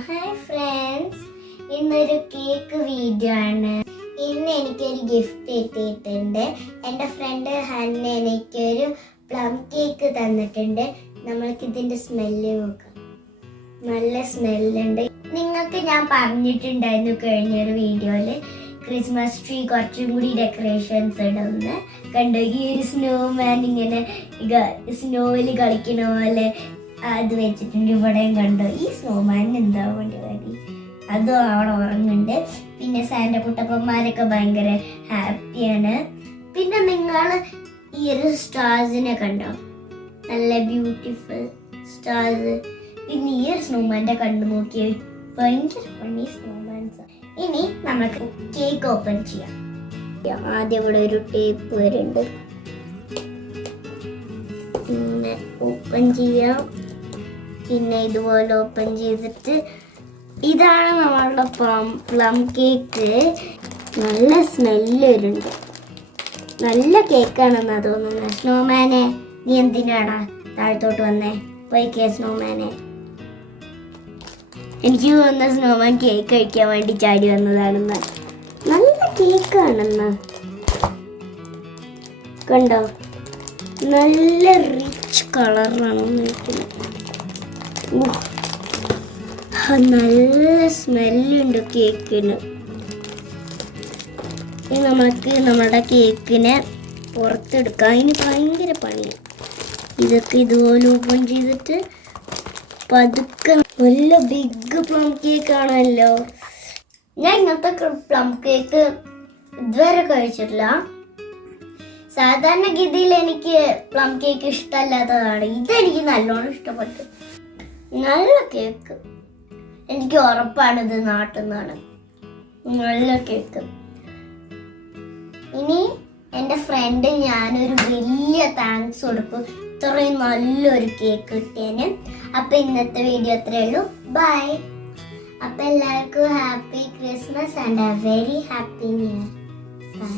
Hi friends, ഇന്നൊരു cake video ആണ്. ഇന്ന് എനിക്കൊരു ഗിഫ്റ്റ് കിട്ടിയിട്ടുണ്ട്. എൻ്റെ ഫ്രണ്ട് ഹന്ന എനിക്കൊരു പ്ലം കേക്ക് തന്നിട്ടുണ്ട്. നമ്മൾക്ക് ഇതിൻ്റെ സ്മെല്ല് നോക്കാം. നല്ല സ്മെല്ലുണ്ട്. നിങ്ങൾക്ക് ഞാൻ പറഞ്ഞിട്ടുണ്ടായിരുന്നു കഴിഞ്ഞൊരു വീഡിയോയില് ക്രിസ്മസ് ട്രീ കുറച്ചും കൂടി ഡെക്കറേഷൻസ് ഇടുന്ന് കണ്ടു. ഈ ഒരു സ്നോമാൻ ഇങ്ങനെ സ്നോയിൽ കളിക്കണ പോലെ അത് വെച്ചിട്ടുണ്ട്. ഇവിടെയും കണ്ടോ ഈ സ്നോമാനിന് എന്താ പരിപാടി, അതും അവിടെ ഉറങ്ങുന്നുണ്ട്. പിന്നെ സാന്റ കുട്ടപ്പന്മാരൊക്കെ ഭയങ്കര ഹാപ്പിയാണ്. പിന്നെ നിങ്ങൾ ഈ ഒരു സ്റ്റാർസിനെ കണ്ടോ, നല്ല ബ്യൂട്ടിഫുൾ സ്റ്റാർസ്. പിന്നെ ഈ ഒരു സ്നോമാൻ്റെ കണ്ടു നോക്കിയ ഭയങ്കര ഫണ്ണി സ്നോമാൻസ്. ഇനി നമുക്ക് കേക്ക് ഓപ്പൺ ചെയ്യാം. ആദ്യം ഇവിടെ ഒരു ടേപ്പ് വരുന്നുണ്ട്, പിന്നെ ഓപ്പൺ ചെയ്യാം. പിന്നെ ഇതുപോലെ ഓപ്പൺ ചെയ്തിട്ട് ഇതാണ് നമ്മളുടെ പ്ലം കേക്ക്. നല്ല സ്മെല്ല് വരുന്നുണ്ട്. നല്ല കേക്കാണെന്നാ തോന്നുന്നത്. സ്നോമാനെ നീ എന്തിനാടാ താഴത്തോട്ട് വന്നേ? പോയിക്കേ സ്നോമാനെ. എനിക്ക് തോന്നുന്ന സ്നോമാൻ കേക്ക് കഴിക്കാൻ വേണ്ടി ചാടി വന്നതാണെന്ന്. നല്ല കേക്കാണെന്നാ കണ്ടോ, നല്ല റിച്ച് കളറാണ് നിൽക്കുന്നത്. നല്ല സ്മെല്ലുണ്ട് കേക്കിന്. ഇനി നമുക്ക് നമ്മുടെ കേക്കിനെ പുറത്തെടുക്കാം. അതിന് ഭയങ്കര പണിയാണ്. ഇതൊക്കെ ഇതുപോലെ ഓപ്പൺ ചെയ്തിട്ട് പതുക്കെ. നല്ല ബിഗ് പ്ലം കേക്ക് ആണല്ലോ. ഞാൻ ഇങ്ങനത്തെ പ്ലം കേക്ക് ഇതുവരെ കഴിച്ചിട്ടില്ല. സാധാരണ ഗതിയിൽ എനിക്ക് പ്ലം കേക്ക് ഇഷ്ടമല്ലാത്തതാണ്. ഇതെനിക്ക് നല്ലോണം ഇഷ്ടപ്പെട്ടു. നല്ല കേക്ക്. എനിക്ക് ഉറപ്പാണ് ഇത് നാട്ടിൽ നിന്നാണ്. നല്ല കേക്ക്. ഇനി എൻ്റെ ഫ്രണ്ട് ഞാനൊരു വലിയ താങ്ക്സ് കൊടുക്കും, ഇത്രയും നല്ലൊരു കേക്ക് കിട്ടിയതിന്. അപ്പൊ ഇന്നത്തെ വീഡിയോ അത്രയേ ഉള്ളൂ. ബൈ. അപ്പൊ എല്ലാവർക്കും happy Christmas and a very happy new year. By.